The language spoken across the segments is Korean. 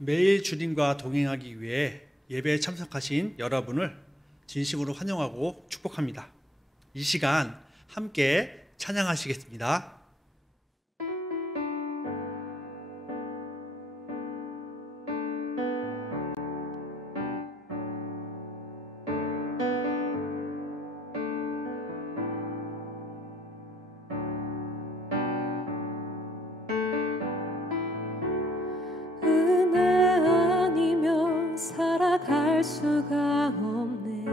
매일 주님과 동행하기 위해 예배에 참석하신 여러분을 진심으로 환영하고 축복합니다. 이 시간 함께 찬양하시겠습니다. 살아갈 수가 없네.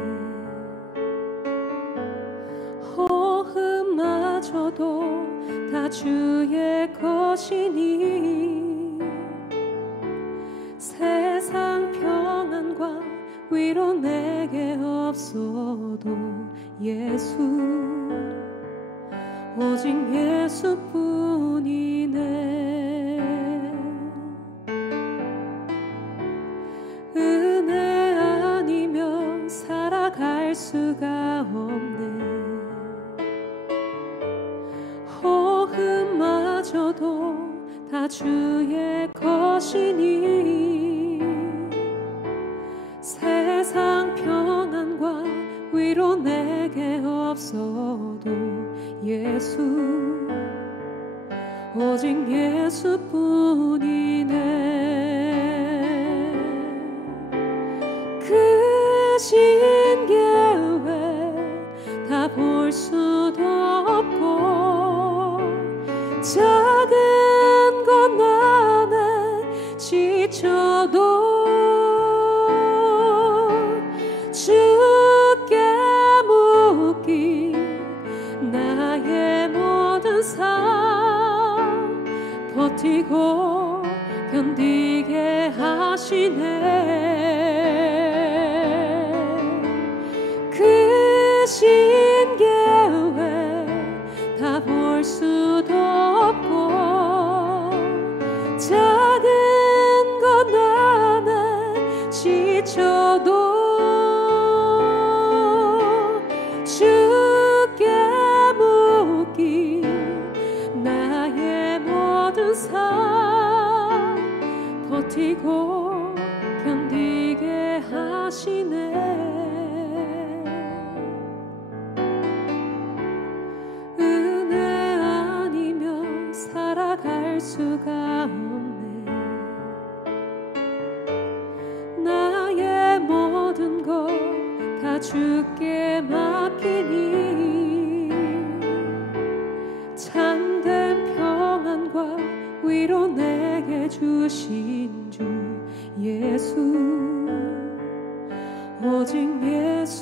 호흡마저도 다 주의 것이니 세상 평안과 위로 내게 없어도 예수, 오직 예수뿐이네. 은혜 아니면 살아갈 수가 없네. 호흡마저도 다 주의 것이니 세상 평안과 위로 내게 없어도 예수, 오직 예수뿐이네. 크신 계획 다 볼 수도 없고 작은 것 나는 지쳐도 주께 묻기 나의 모든 삶 버티고 견디게 하시네. 크신 계획 다 볼 수도 없고 작은 것 나는 지쳐도 주께 묻기 나의 모든 삶 버티고 견디게 하시네. 살아갈 수가 없네. 나의 모든 것 다 주께 맡기니 참된 평안과 위로 내게 주신 주 예수, 오직 예수뿐이네.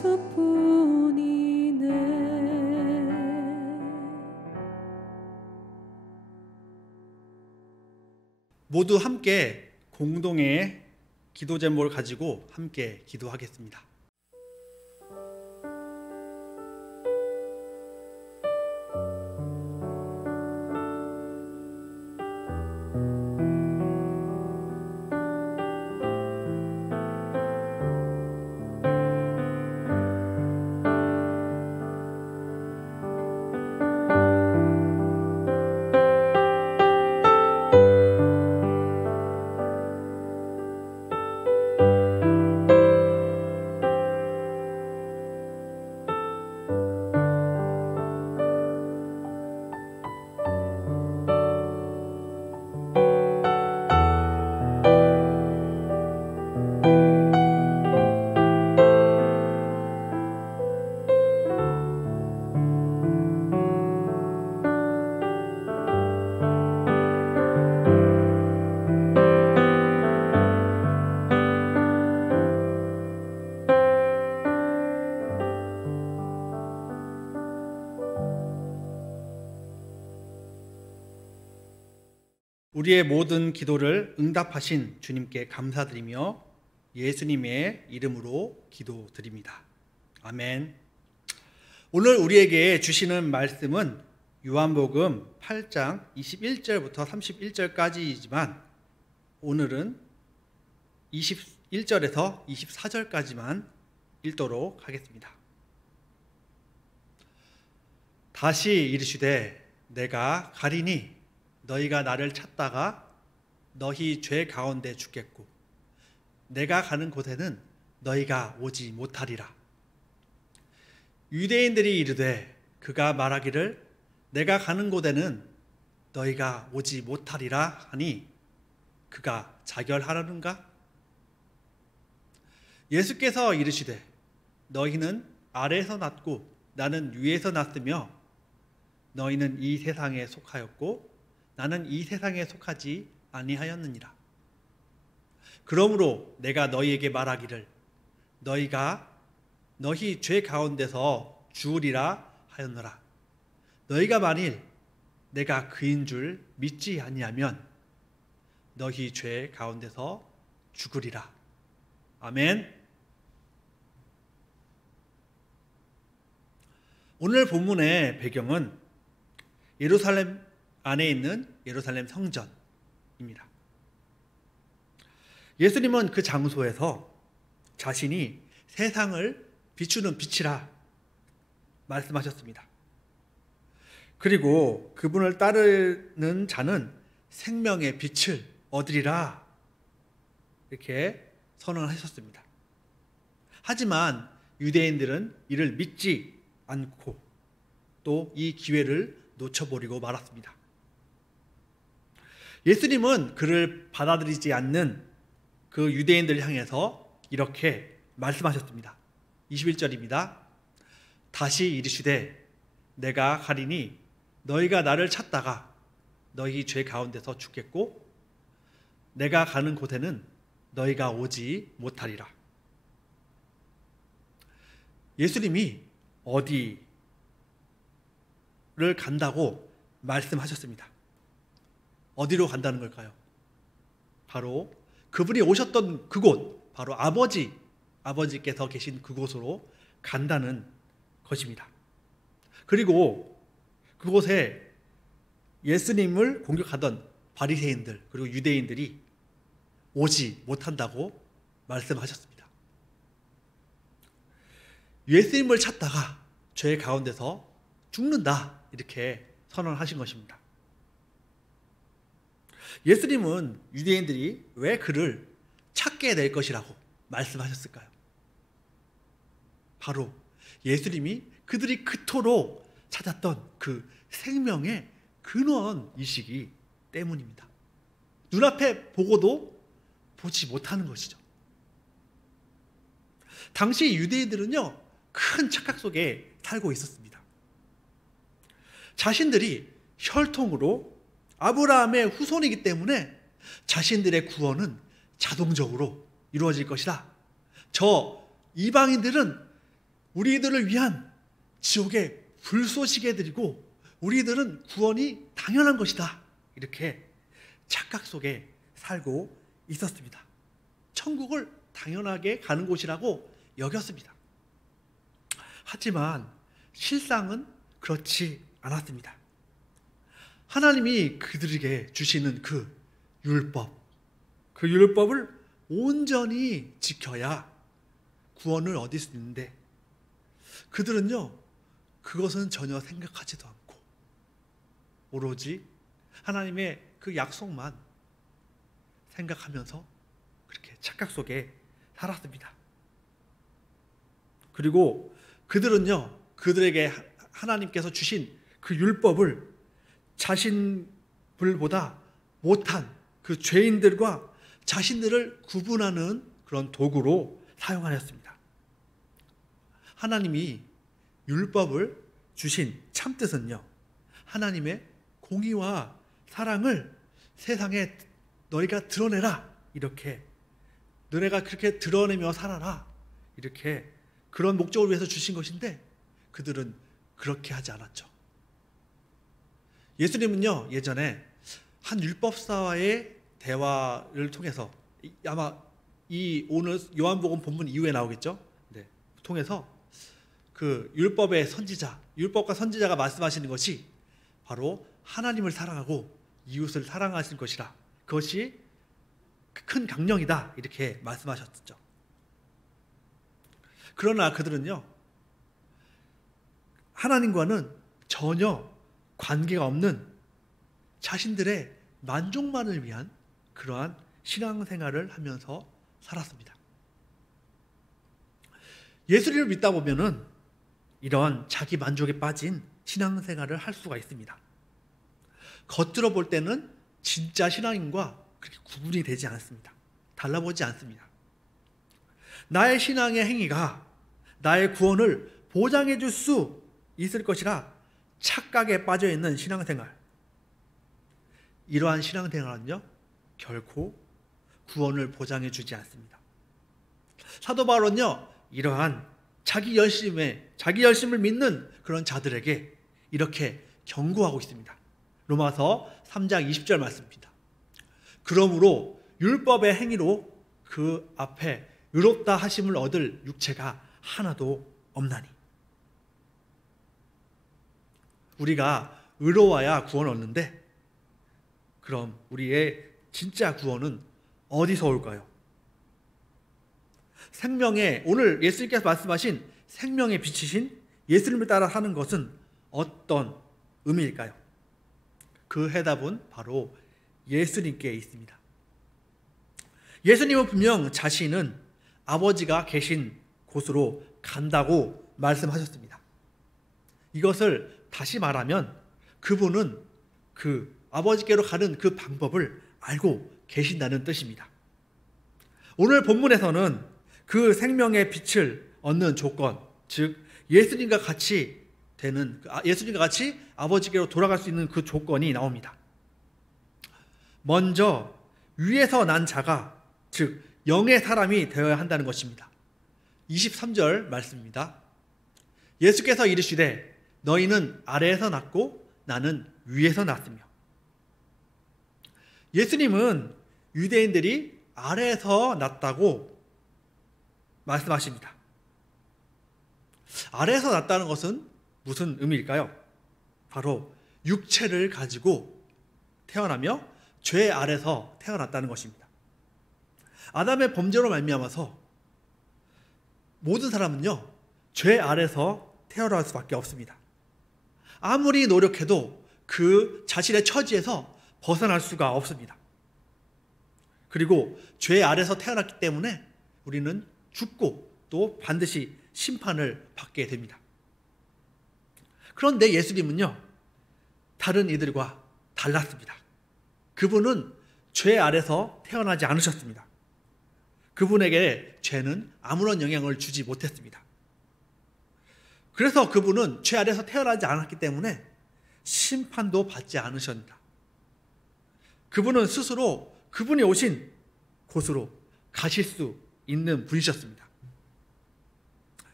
모두 함께 공동의 기도 제목을 가지고 함께 기도하겠습니다. 우리의 모든 기도를 응답하신 주님께 감사드리며 예수님의 이름으로 기도드립니다. 아멘. 오늘 우리에게 주시는 말씀은 요한복음 8장 21절부터 31절까지이지만 오늘은 21절에서 24절까지만 읽도록 하겠습니다. 다시 이르시되 내가 가리니 너희가 나를 찾다가 너희 죄 가운데 죽겠고 내가 가는 곳에는 너희가 오지 못하리라. 유대인들이 이르되 그가 말하기를 내가 가는 곳에는 너희가 오지 못하리라 하니 그가 자결하려는가? 예수께서 이르시되 너희는 아래에서 났고 나는 위에서 났으며 너희는 이 세상에 속하였고 나는 이 세상에 속하지 아니하였느니라. 그러므로 내가 너희에게 말하기를 너희 죄 가운데서 죽으리라 하였노라. 너희가 만일 내가 그인 줄 믿지 아니하면 너희 죄 가운데서 죽으리라. 아멘. 오늘 본문의 배경은 예루살렘 안에 있는 예루살렘 성전입니다. 예수님은 그 장소에서 자신이 세상을 비추는 빛이라 말씀하셨습니다. 그리고 그분을 따르는 자는 생명의 빛을 얻으리라 이렇게 선언하셨습니다. 하지만 유대인들은 이를 믿지 않고 또 이 기회를 놓쳐버리고 말았습니다. 예수님은 그를 받아들이지 않는 그 유대인들을 향해서 이렇게 말씀하셨습니다. 21절입니다. 다시 이르시되 내가 가리니 너희가 나를 찾다가 너희 죄 가운데서 죽겠고 내가 가는 곳에는 너희가 오지 못하리라. 예수님이 어디를 간다고 말씀하셨습니다. 어디로 간다는 걸까요? 바로 그분이 오셨던 그곳, 바로 아버지께서 계신 그곳으로 간다는 것입니다. 그리고 그곳에 예수님을 공격하던 바리새인들 그리고 유대인들이 오지 못한다고 말씀하셨습니다. 예수님을 찾다가 죄 가운데서 죽는다 이렇게 선언하신 것입니다. 예수님은 유대인들이 왜 그를 찾게 될 것이라고 말씀하셨을까요? 바로 예수님이 그들이 그토록 찾았던 그 생명의 근원이시기 때문입니다. 눈앞에 보고도 보지 못하는 것이죠. 당시 유대인들은요, 큰 착각 속에 살고 있었습니다. 자신들이 혈통으로 아브라함의 후손이기 때문에 자신들의 구원은 자동적으로 이루어질 것이다. 저 이방인들은 우리들을 위한 지옥의 불쏘시개 드리고 우리들은 구원이 당연한 것이다. 이렇게 착각 속에 살고 있었습니다. 천국을 당연하게 가는 곳이라고 여겼습니다. 하지만 실상은 그렇지 않았습니다. 하나님이 그들에게 주시는 그 율법을 온전히 지켜야 구원을 얻을 수 있는데 그들은요, 그것은 전혀 생각하지도 않고 오로지 하나님의 그 약속만 생각하면서 그렇게 착각 속에 살았습니다. 그리고 그들은요, 그들에게 하나님께서 주신 그 율법을 자신들보다 못한 그 죄인들과 자신들을 구분하는 그런 도구로 사용하였습니다. 하나님이 율법을 주신 참뜻은요, 하나님의 공의와 사랑을 세상에 너희가 드러내라, 이렇게 너네가 그렇게 드러내며 살아라, 이렇게 그런 목적을 위해서 주신 것인데 그들은 그렇게 하지 않았죠. 예수님은요, 예전에 한 율법사와의 대화를 통해서 아마 이 오늘 요한복음 본문 이후에 나오겠죠? 네, 통해서 그 율법의 선지자, 율법과 선지자가 말씀하시는 것이 바로 하나님을 사랑하고 이웃을 사랑하실 것이라, 그것이 큰 강령이다, 이렇게 말씀하셨죠. 그러나 그들은요, 하나님과는 전혀 관계가 없는 자신들의 만족만을 위한 그러한 신앙생활을 하면서 살았습니다. 예수님을 믿다 보면은 이런 자기 만족에 빠진 신앙생활을 할 수가 있습니다. 겉으로 볼 때는 진짜 신앙인과 그렇게 구분이 되지 않습니다. 달라보지 않습니다. 나의 신앙의 행위가 나의 구원을 보장해 줄 수 있을 것이라 착각에 빠져 있는 신앙생활, 이러한 신앙생활은요 결코 구원을 보장해 주지 않습니다. 사도 바울은요 이러한 자기 열심을 믿는 그런 자들에게 이렇게 경고하고 있습니다. 로마서 3장 20절 말씀입니다. 그러므로 율법의 행위로 그 앞에 의롭다 하심을 얻을 육체가 하나도 없나니. 우리가 의로워야 구원을 얻는데 그럼 우리의 진짜 구원은 어디서 올까요? 오늘 예수님께서 말씀하신 생명의 빛이신 예수님을 따라 사는 것은 어떤 의미일까요? 그 해답은 바로 예수님께 있습니다. 예수님은 분명 자신은 아버지가 계신 곳으로 간다고 말씀하셨습니다. 이것을 다시 말하면 그분은 그 아버지께로 가는 그 방법을 알고 계신다는 뜻입니다. 오늘 본문에서는 그 생명의 빛을 얻는 조건, 즉 예수님과 같이 아버지께로 돌아갈 수 있는 그 조건이 나옵니다. 먼저 위에서 난 자가, 즉 영의 사람이 되어야 한다는 것입니다. 23절 말씀입니다. 예수께서 이르시되 너희는 아래에서 났고 나는 위에서 났으며. 예수님은 유대인들이 아래에서 났다고 말씀하십니다. 아래에서 났다는 것은 무슨 의미일까요? 바로 육체를 가지고 태어나며 죄 아래서 태어났다는 것입니다. 아담의 범죄로 말미암아서 모든 사람은요 죄 아래서 태어날 수밖에 없습니다. 아무리 노력해도 그 자신의 처지에서 벗어날 수가 없습니다. 그리고 죄 아래서 태어났기 때문에 우리는 죽고 또 반드시 심판을 받게 됩니다. 그런데 예수님은요 다른 이들과 달랐습니다. 그분은 죄 아래서 태어나지 않으셨습니다. 그분에게 죄는 아무런 영향을 주지 못했습니다. 그래서 그분은 죄 아래서 태어나지 않았기 때문에 심판도 받지 않으셨습니다. 그분은 스스로 그분이 오신 곳으로 가실 수 있는 분이셨습니다.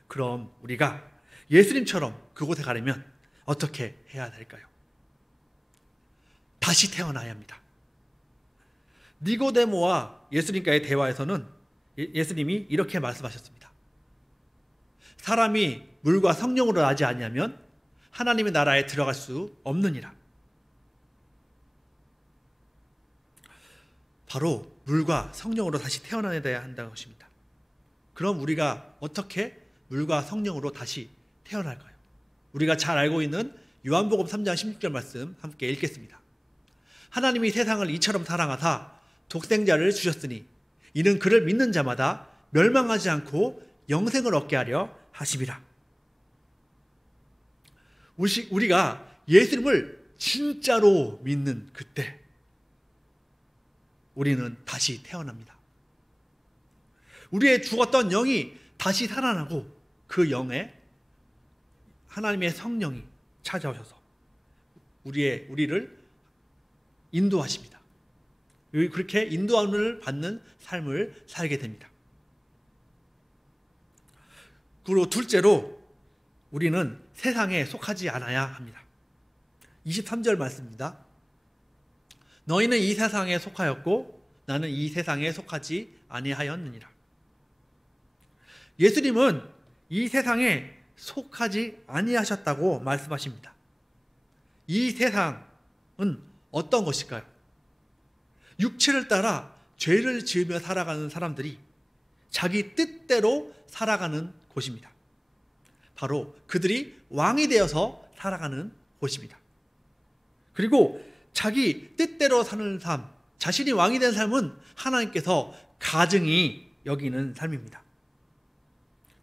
그럼 우리가 예수님처럼 그곳에 가려면 어떻게 해야 될까요? 다시 태어나야 합니다. 니고데모와 예수님과의 대화에서는 예수님이 이렇게 말씀하셨습니다. 사람이 물과 성령으로 나지 아니하면 하나님의 나라에 들어갈 수 없느니라. 바로 물과 성령으로 다시 태어나야 한다는 것입니다. 그럼 우리가 어떻게 물과 성령으로 다시 태어날까요? 우리가 잘 알고 있는 요한복음 3장 16절 말씀 함께 읽겠습니다. 하나님이 세상을 이처럼 사랑하사 독생자를 주셨으니 이는 그를 믿는 자마다 멸망하지 않고 영생을 얻게 하려 하심이라. 우리가 예수님을 진짜로 믿는 그때 우리는 다시 태어납니다. 우리의 죽었던 영이 다시 살아나고 그 영에 하나님의 성령이 찾아오셔서 우리를 인도하십니다. 그렇게 인도함을 받는 삶을 살게 됩니다. 그리고 둘째로 우리는 세상에 속하지 않아야 합니다. 23절 말씀입니다. 너희는 이 세상에 속하였고 나는 이 세상에 속하지 아니하였느니라. 예수님은 이 세상에 속하지 아니하셨다고 말씀하십니다. 이 세상은 어떤 것일까요? 육체를 따라 죄를 지으며 살아가는 사람들이 자기 뜻대로 살아가는 곳입니다. 바로 그들이 왕이 되어서 살아가는 곳입니다. 그리고 자기 뜻대로 사는 삶, 자신이 왕이 된 삶은 하나님께서 가증히 여기는 삶입니다.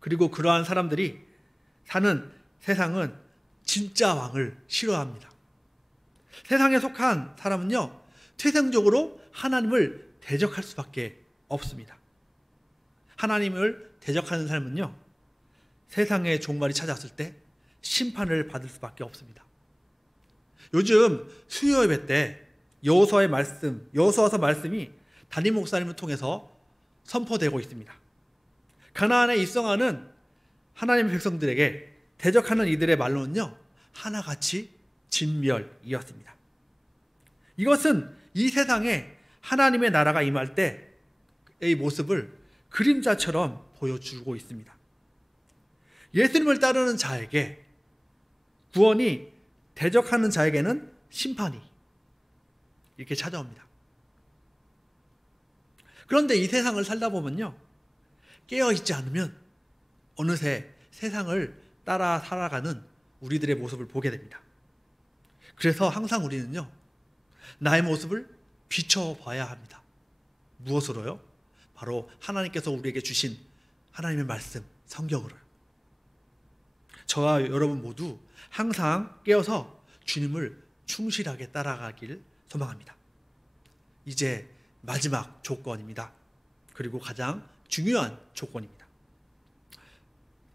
그리고 그러한 사람들이 사는 세상은 진짜 왕을 싫어합니다. 세상에 속한 사람은요, 태생적으로 하나님을 대적할 수밖에 없습니다. 하나님을 대적하는 삶은요, 세상의 종말이 찾아왔을 때 심판을 받을 수밖에 없습니다. 요즘 수요 예배 때 여호수아서 말씀이 담임 목사님을 통해서 선포되고 있습니다. 가나안에 입성하는 하나님의 백성들에게 대적하는 이들의 말로는요, 하나같이 진멸이었습니다. 이것은 이 세상에 하나님의 나라가 임할 때의 모습을 그림자처럼 보여주고 있습니다. 예수님을 따르는 자에게 구원이, 대적하는 자에게는 심판이 이렇게 찾아옵니다. 그런데 이 세상을 살다 보면요, 깨어있지 않으면 어느새 세상을 따라 살아가는 우리들의 모습을 보게 됩니다. 그래서 항상 우리는요, 나의 모습을 비춰봐야 합니다. 무엇으로요? 바로 하나님께서 우리에게 주신 하나님의 말씀, 성경으로요. 저와 여러분 모두 항상 깨어서 주님을 충실하게 따라가길 소망합니다. 이제 마지막 조건입니다. 그리고 가장 중요한 조건입니다.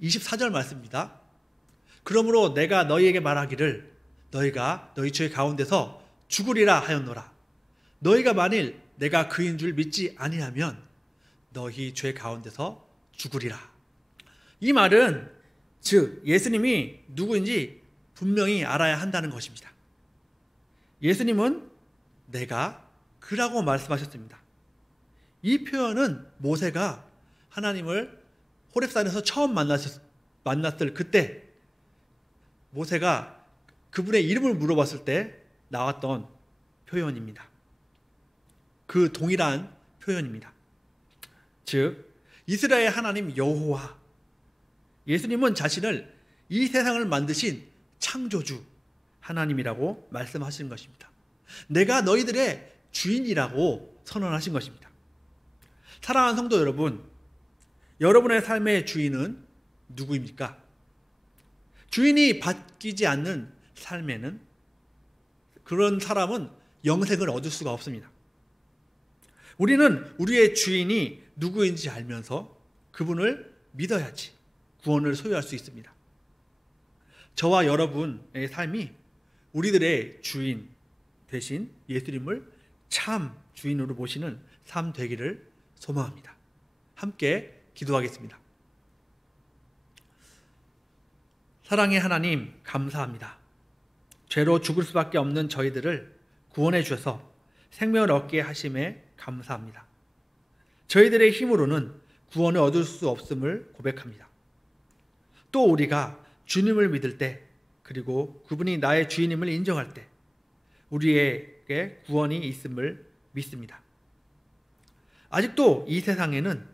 24절 말씀입니다. 그러므로 내가 너희에게 말하기를 너희가 너희 죄 가운데서 죽으리라 하였노라. 너희가 만일 내가 그인 줄 믿지 아니하면 너희 죄 가운데서 죽으리라. 이 말은 즉 예수님이 누구인지 분명히 알아야 한다는 것입니다. 예수님은 내가 그라고 말씀하셨습니다. 이 표현은 모세가 하나님을 호렙산에서 처음 만났을 그때 모세가 그분의 이름을 물어봤을 때 나왔던 표현입니다. 그 동일한 표현입니다. 즉 이스라엘 하나님 여호와, 예수님은 자신을 이 세상을 만드신 창조주 하나님이라고 말씀하신 것입니다. 내가 너희들의 주인이라고 선언하신 것입니다. 사랑하는 성도 여러분, 여러분의 삶의 주인은 누구입니까? 주인이 바뀌지 않는 삶에는 그런 사람은 영생을 얻을 수가 없습니다. 우리는 우리의 주인이 누구인지 알면서 그분을 믿어야지 구원을 소유할 수 있습니다. 저와 여러분의 삶이 우리들의 주인 대신 예수님을 참 주인으로 모시는 삶 되기를 소망합니다. 함께 기도하겠습니다. 사랑의 하나님, 감사합니다. 죄로 죽을 수밖에 없는 저희들을 구원해 주셔서 생명을 얻게 하심에 감사합니다. 저희들의 힘으로는 구원을 얻을 수 없음을 고백합니다. 또 우리가 주님을 믿을 때, 그리고 그분이 나의 주인임을 인정할 때 우리에게 구원이 있음을 믿습니다. 아직도 이 세상에는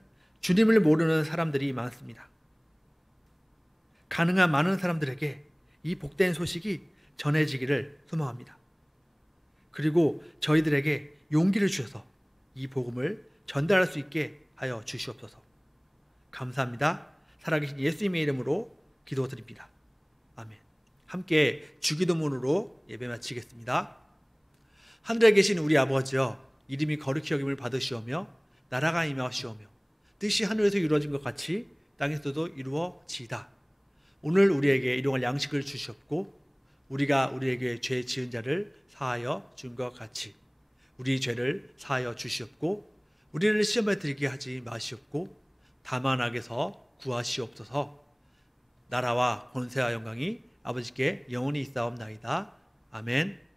주님을 모르는 사람들이 많습니다. 가능한 많은 사람들에게 이 복된 소식이 전해지기를 소망합니다. 그리고 저희들에게 용기를 주셔서 이 복음을 전달할 수 있게 하여 주시옵소서. 감사합니다. 살아계신 예수님의 이름으로 기도드립니다. 아멘. 함께 주기도문으로 예배 마치겠습니다. 하늘에 계신 우리 아버지여, 이름이 거룩히 여김을 받으시오며 나라가 임하시오며 뜻이 하늘에서 이루어진 것 같이 땅에서도 이루어지이다. 오늘 우리에게 일용할 양식을 주시옵고 우리가 우리에게 죄 지은 자를 사하여 준 것 같이 우리 죄를 사하여 주시옵고 우리를 시험에 들게 하지 마시옵고 다만 악에서 구하시옵소서. 나라와 권세와 영광이 아버지께 영원히 있사옵나이다. 아멘.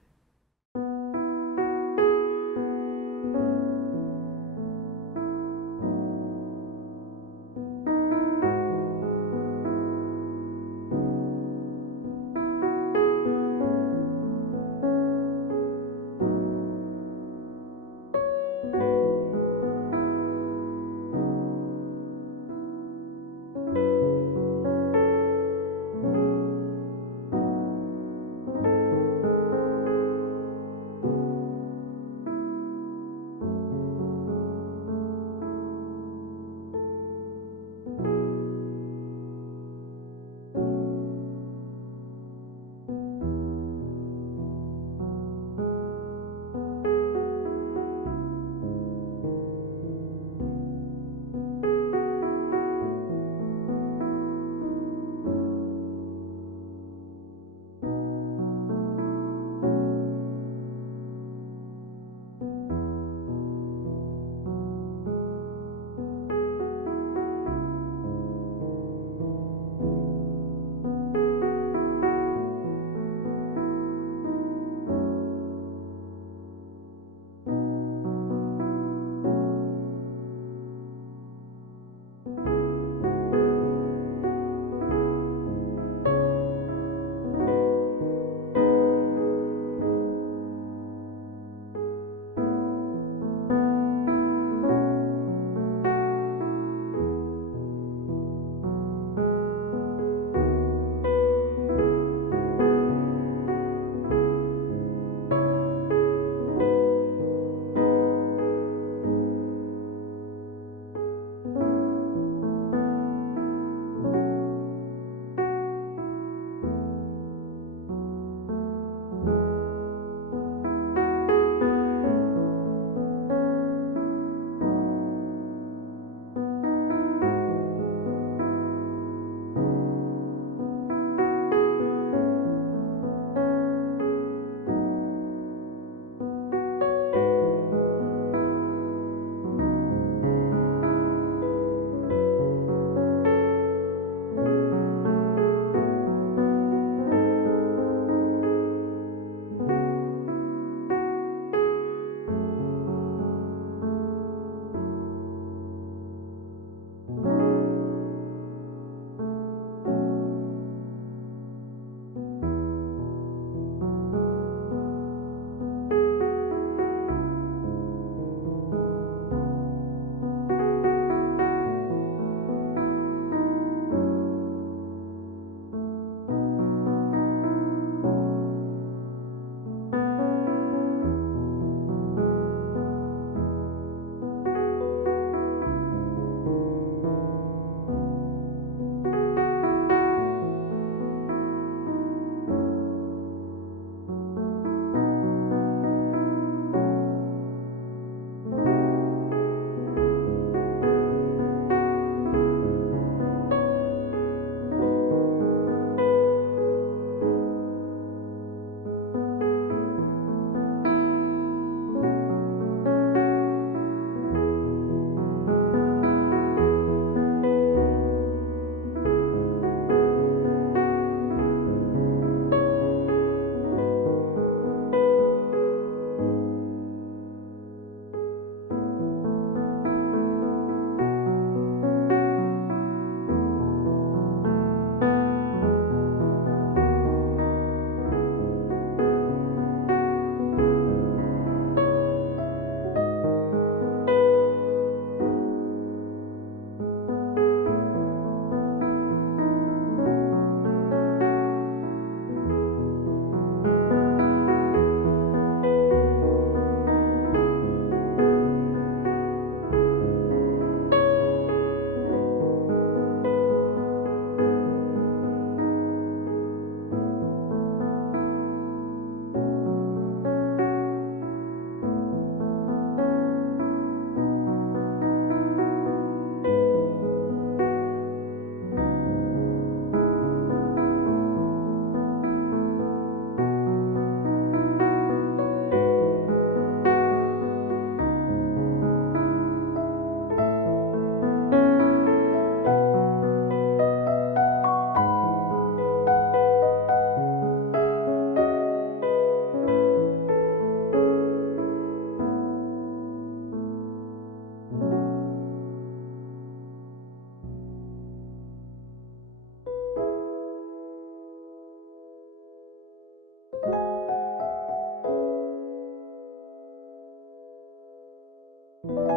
주